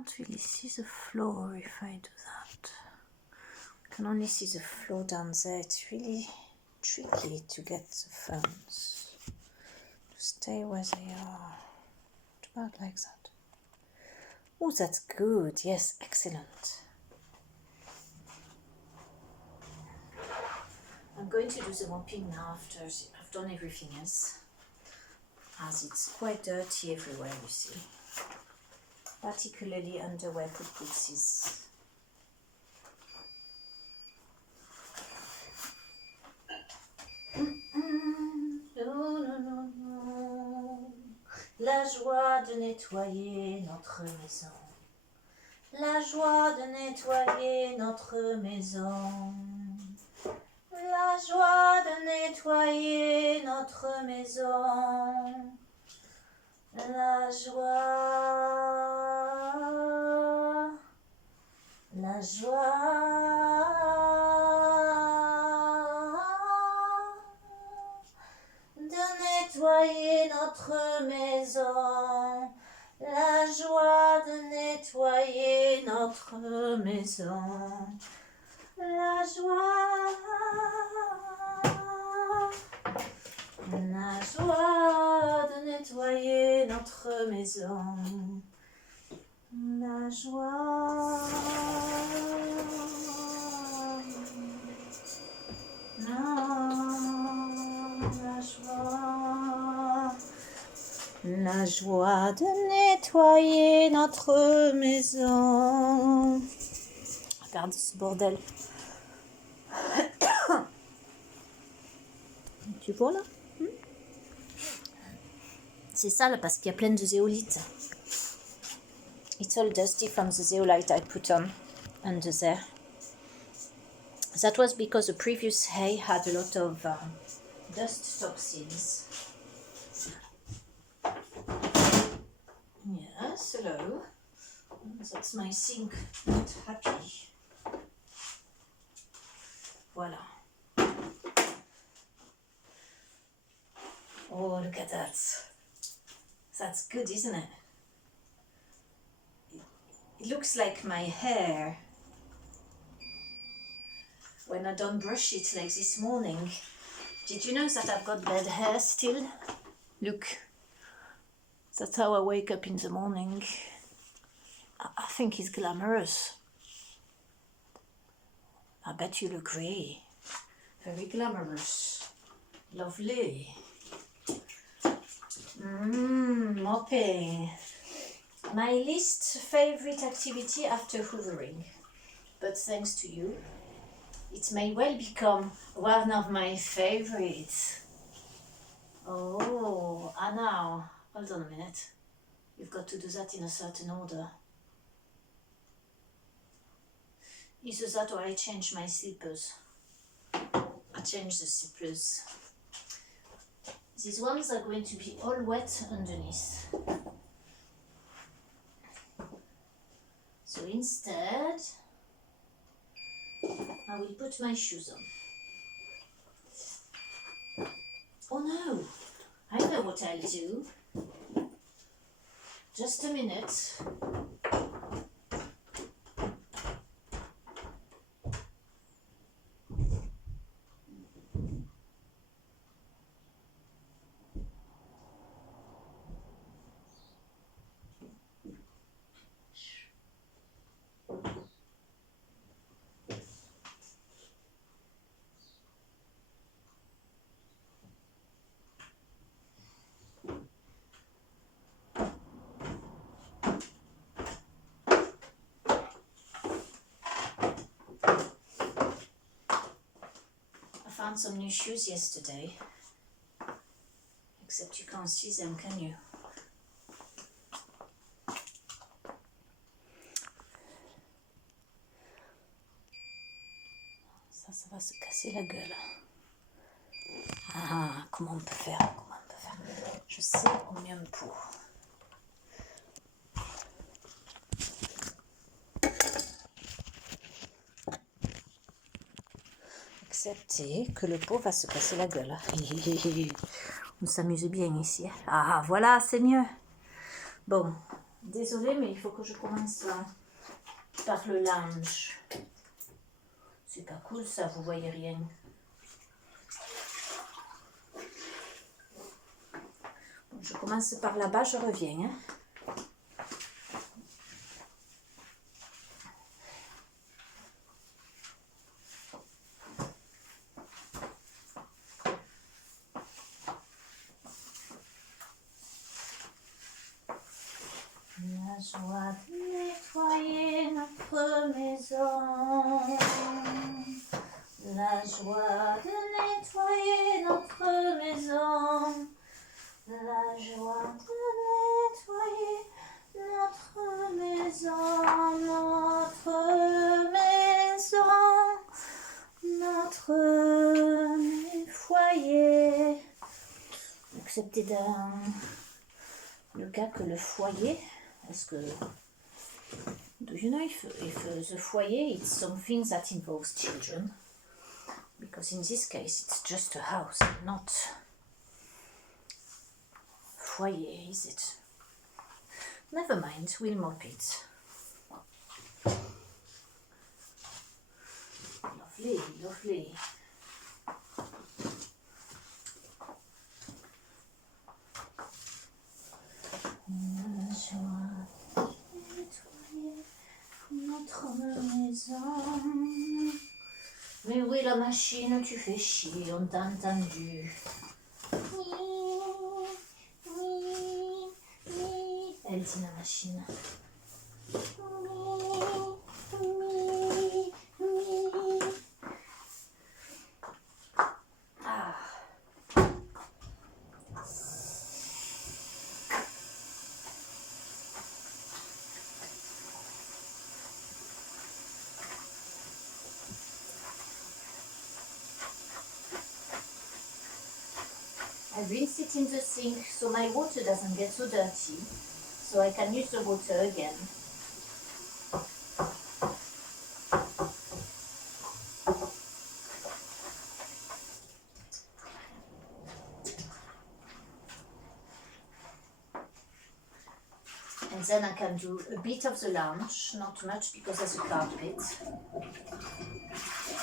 can't really see the floor if I do that. I can only see the floor down there. It's really tricky to get the ferns to stay where they are. About like that. Oh, that's good. Yes, excellent. I'm going to do the mopping now after I've done everything else, as it's quite dirty everywhere, you see, particularly under where Put is. La joie de nettoyer notre maison. La joie de nettoyer notre maison. La joie de nettoyer notre maison. La joie. La joie. De nettoyer notre maison. La joie de nettoyer notre maison. La joie. La joie de nettoyer notre maison. La joie. La joie. La joie de nettoyer notre maison. Regarde ce bordel. Tu vois là? C'est sale parce qu'il y a plein de zéolite. It's all dusty from the zeolite I put on under there. That was because the previous hay had a lot of dust toxins. Yes, hello. That's my sink, not happy. Voilà. Oh, look at that. That's good, isn't it? It looks like my hair when I don't brush it like this morning. Did you know that I've got bad hair still? Look. That's how I wake up in the morning. I think it's glamorous. I bet you'll agree. Very glamorous. Lovely. Mopping. My least favorite activity after hoovering. But thanks to you, it may well become one of my favorites. Oh, now, hold on a minute. You've got to do that in a certain order. Either that or I change my slippers. I change the slippers. These ones are going to be all wet underneath. So instead, I will put my shoes on. Oh no, I know what I'll do. Just a minute. I found some new shoes yesterday. Except you can't see them, can you? Ça va se casser la gueule. Ah, comment on peut faire? Je sais combien il me faut. Excepté que le pot va se casser la gueule. On s'amuse bien ici. Ah, voilà, c'est mieux. Bon, Désolée, mais il faut que je commence par le linge. C'est pas cool ça, vous voyez rien. Bon, je commence par là-bas, je reviens. Hein. La joie de nettoyer notre maison. La joie de nettoyer notre maison. La joie de nettoyer notre maison. Notre maison. Notre foyer. Excepté dans le cas que le foyer, est-ce que do you know if the foyer is something that involves children? Because in this case it's just a house, not foyer, is it? Never mind, we'll mop it. Lovely, lovely. La joie de nettoyer notre maison. Mais oui, la machine, tu fais chier, on t'a entendu. Oui, oui, oui. Elle dit la machine. Oui, oui, oui. Ah. I rinse it in the sink so my water doesn't get so dirty, so I can use the water again. And then I can do a bit of the lounge, not much because there's a carpet.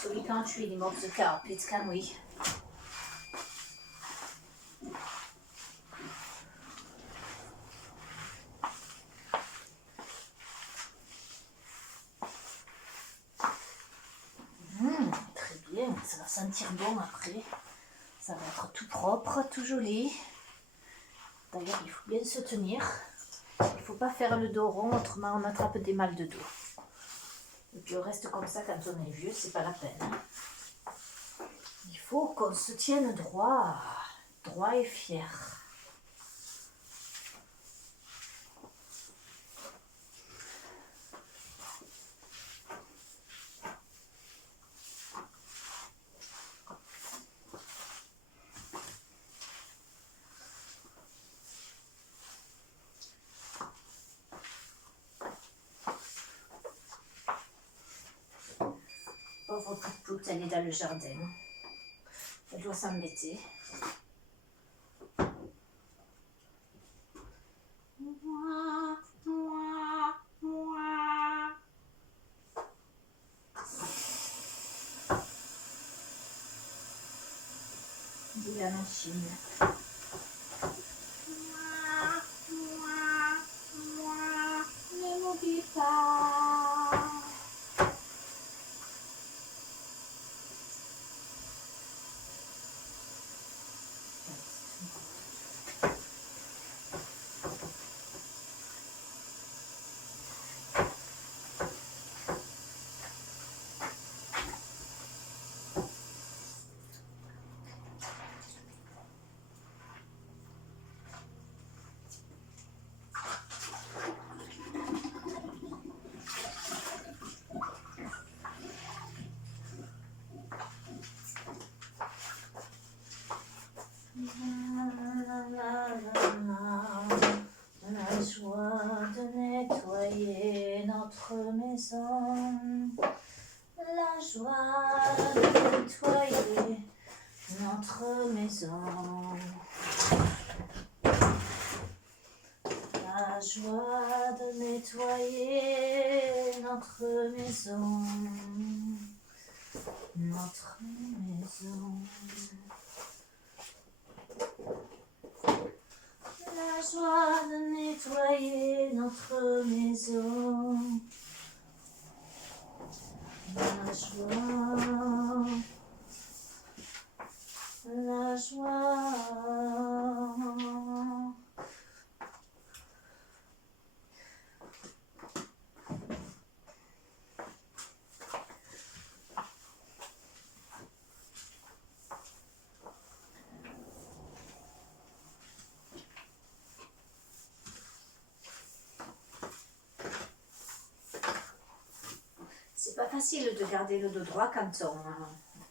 So we can't really mop the carpet, can we? Très bien, ça va sentir bon après. Ça va être tout propre, tout joli. D'ailleurs, il faut bien se tenir. Il ne faut pas faire le dos rond, autrement on attrape des mal de dos. Et puis on reste comme ça quand on est vieux, c'est pas la peine. Il faut qu'on se tienne droit, droit et fier. Pauvre Pout-Pout, elle est dans le jardin. Elle doit s'embêter. Moi, moi, moi. Dit la machine. Moi, moi, moi, ne m'oublie pas. La joie de nettoyer notre maison. La joie de nettoyer notre maison. La joie nettoyer notre maison. Notre maison. La joie de nettoyer notre maison. La joie. La joie. C'est pas facile de garder le dos droit quand on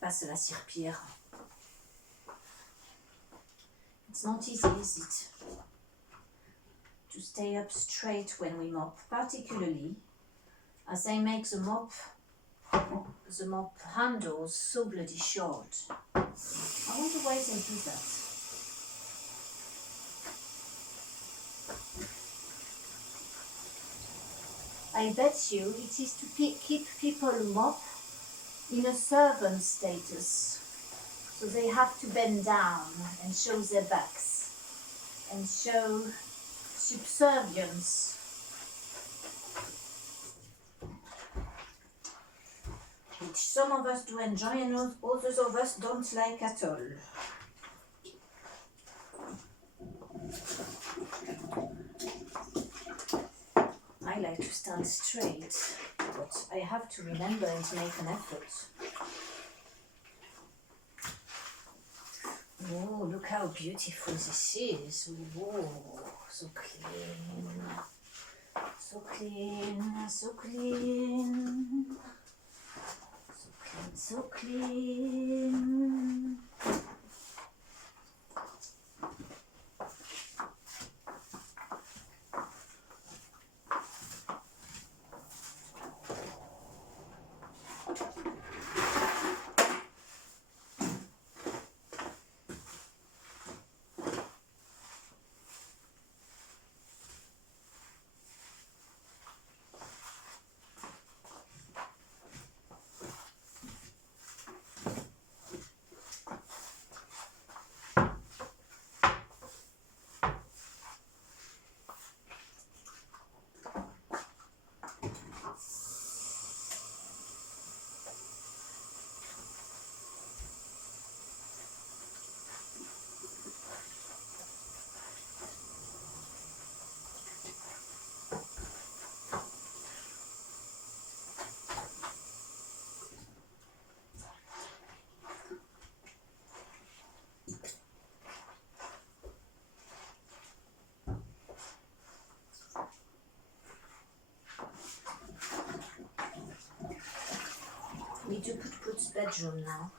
passe la cire-pierre. It's not easy, is it? To stay up straight when we mop, particularly as I make the mop handles so bloody short. I wonder why they do that. I bet you it is to keep people mop in a servant status. So they have to bend down and show their backs and show subservience. Which some of us do enjoy and others of us don't like at all. I like to stand straight, but I have to remember and make an effort. Oh, look how beautiful this is. Oh, so clean. So clean, so clean. So clean, so clean. We do Put-Put's bedroom now.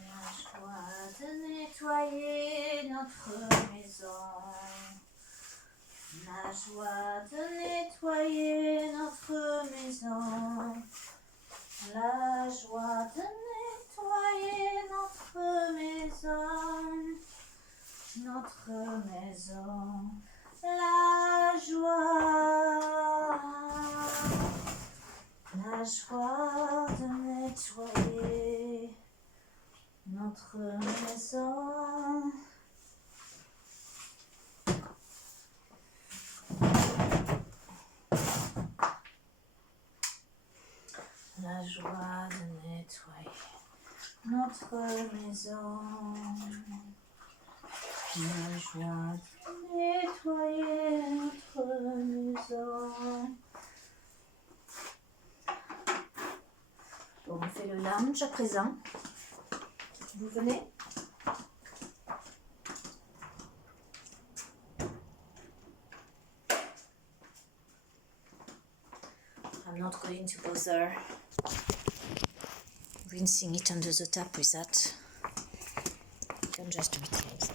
La joie de nettoyer notre maison. La joie de nettoyer notre maison. La joie de nettoyer notre maison. Notre maison. La joie. La joie de nettoyer notre maison. La joie de nettoyer notre maison. La joie de nettoyer notre maison. Bon, on fait le lounge à présent. Vous venez? I'm not going to bother rinsing it under the tap with that. You can just do it like that.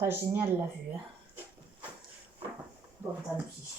Pas génial la vue, hein. Bon, tant pis.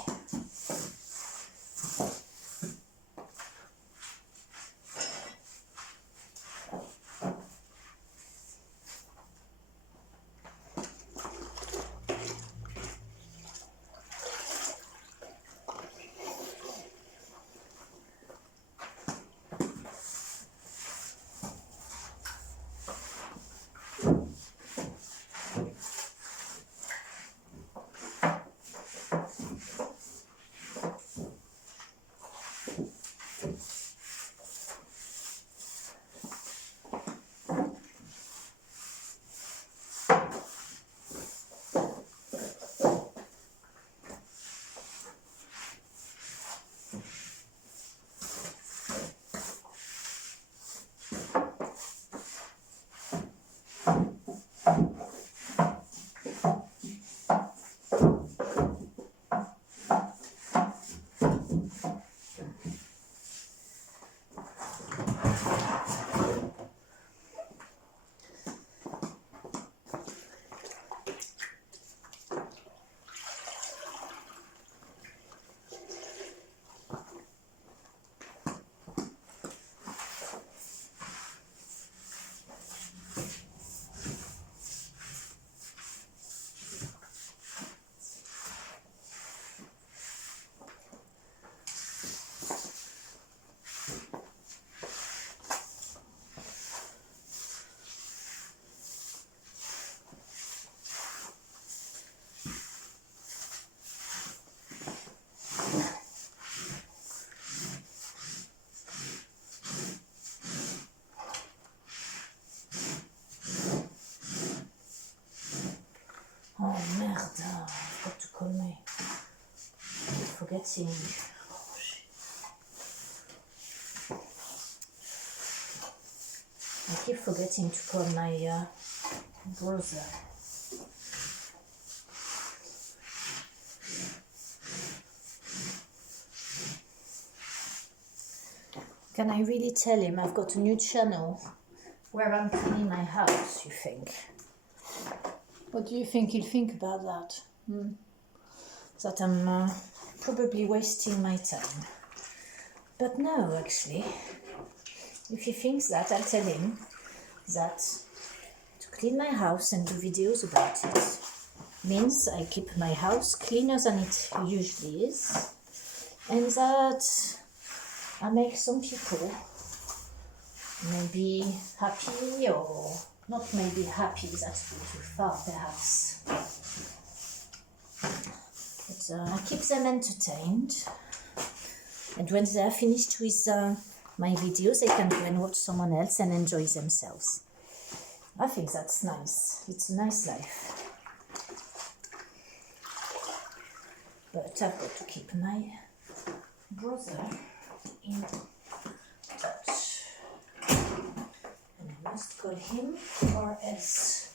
Oh merde, I've got to call my... I'm forgetting. Oh, shit. I keep forgetting to call my brother. Can I really tell him I've got a new channel where I'm cleaning my house, you think? What do you think he'll think about that? That I'm probably wasting my time. But no, actually, if he thinks that, I'll tell him that to clean my house and do videos about it means I keep my house cleaner than it usually is, and that I make some people maybe happy, or not maybe happy, that's too far perhaps. But I keep them entertained, and when they are finished with my videos, they can go and watch someone else and enjoy themselves. I think that's nice. It's a nice life. But I've got to keep my brother in touch. And I must call him, or else...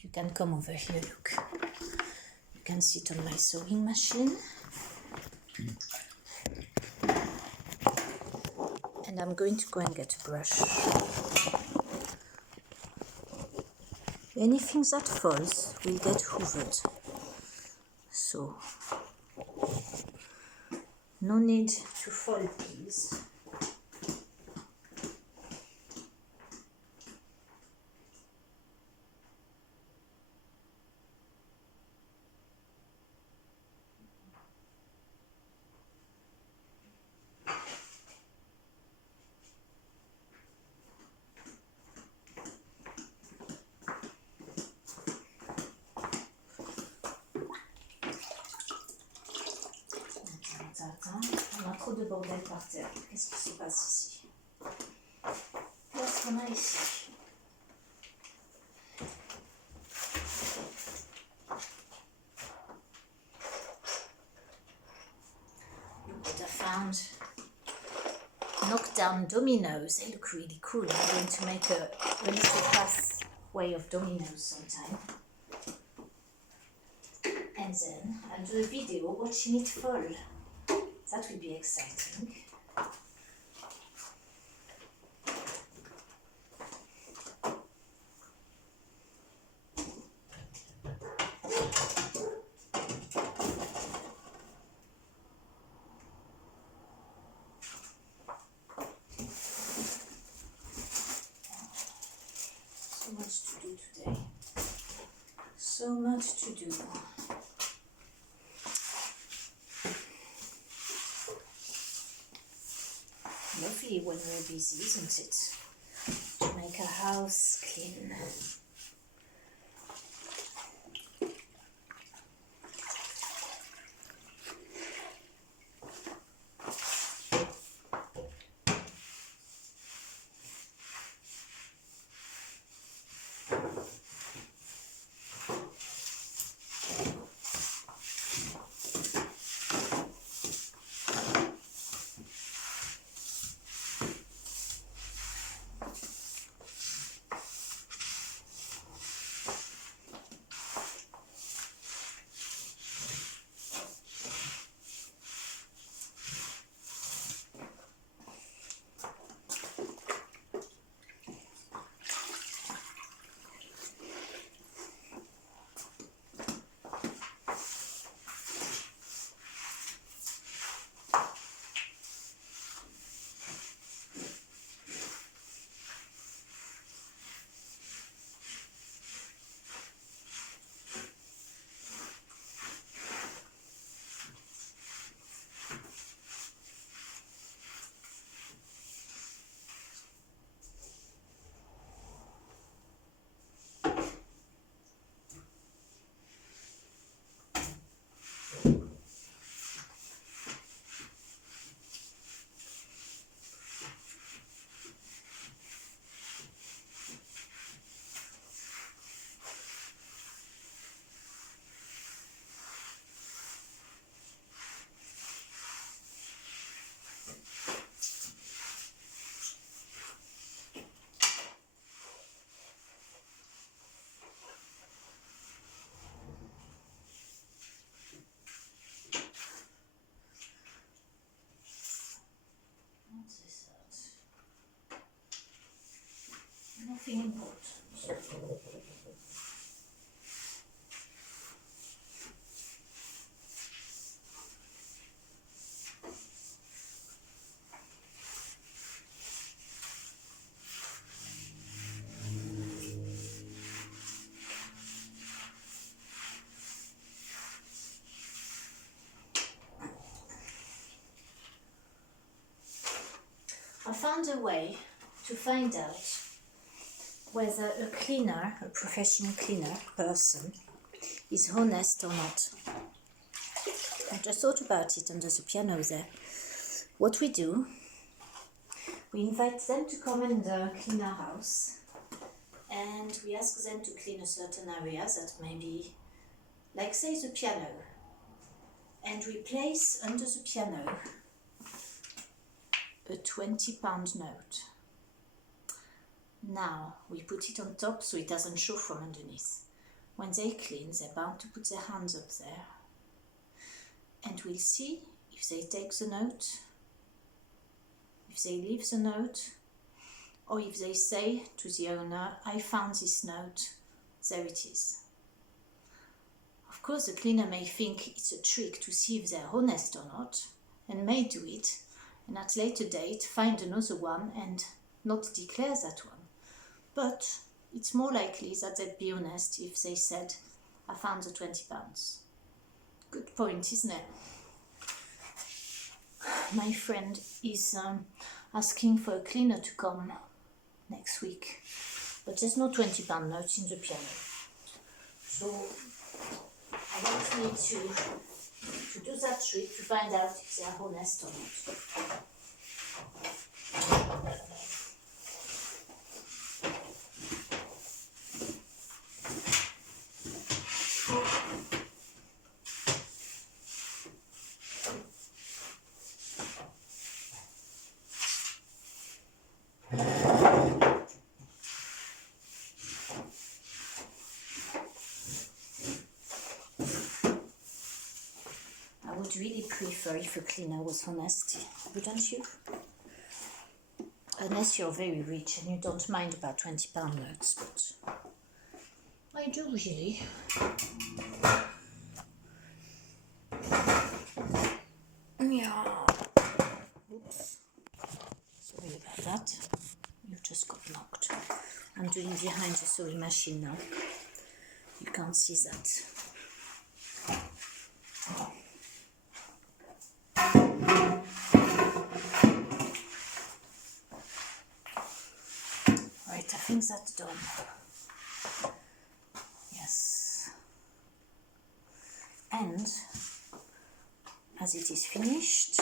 You can come over here, look. You can sit on my sewing machine. And I'm going to go and get a brush. Anything that falls will get hoovered. So, no need to fall, please. On a trop de bordel par terre. Qu'est-ce qui se passe ici? Qu'est-ce qu'on a ici? Look what I found knock down dominoes. They look really cool. I'm going to make a little pathway of dominoes sometime. And then I'll do a video watching it fall. That will be exciting. So much to do today. So much to do. Lovely when we're busy, isn't it? To make a house clean. Nothing important. I found a way to find out whether a cleaner, a professional cleaner person, is honest or not. I just thought about it under the piano there. What we do, we invite them to come and clean our house, and we ask them to clean a certain area that may be, like say, the piano, and we place under the piano a £20 note. Now we put it on top so it doesn't show from underneath. When they clean, they're bound to put their hands up there, and we'll see if they take the note, if they leave the note, or if they say to the owner, I found this note, there it is. Of course, the cleaner may think it's a trick to see if they're honest or not, and may do it, and at a later date find another one and not declare that one. But it's more likely that they'd be honest if they said, I found the £20. Good point, isn't it? My friend is asking for a cleaner to come next week, but there's no £20 notes in the piano. So I don't need to do that trick to find out if they are honest or not. would really prefer if a cleaner was honesty, wouldn't you? Unless you're very rich and you don't mind about £20 notes, but I do really. Yeah. Oops. Sorry about that. You just got knocked. I'm doing behind the sewing machine now. You can't see that. Right, I think that's done. Yes. And as it is finished,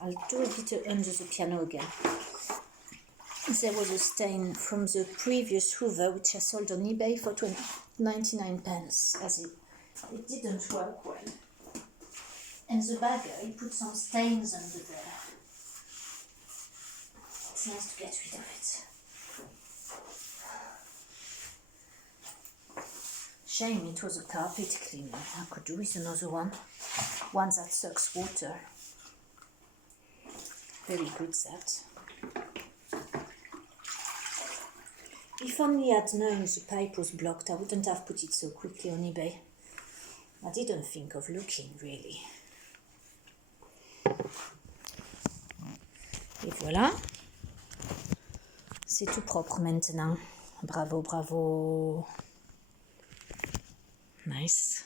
I'll do a bit under the piano again. There was a stain from the previous Hoover which I sold on eBay for 99 pence, as it didn't work well. And the bagger, he put some stains under there. It's nice to get rid of it. Shame it was a carpet cleaner. I could do with another one. One that sucks water. Very good that. If only I'd known the pipe was blocked, I wouldn't have put it so quickly on eBay. I didn't think of looking, really. Et voilà. C'est tout propre maintenant. Bravo, bravo. Nice.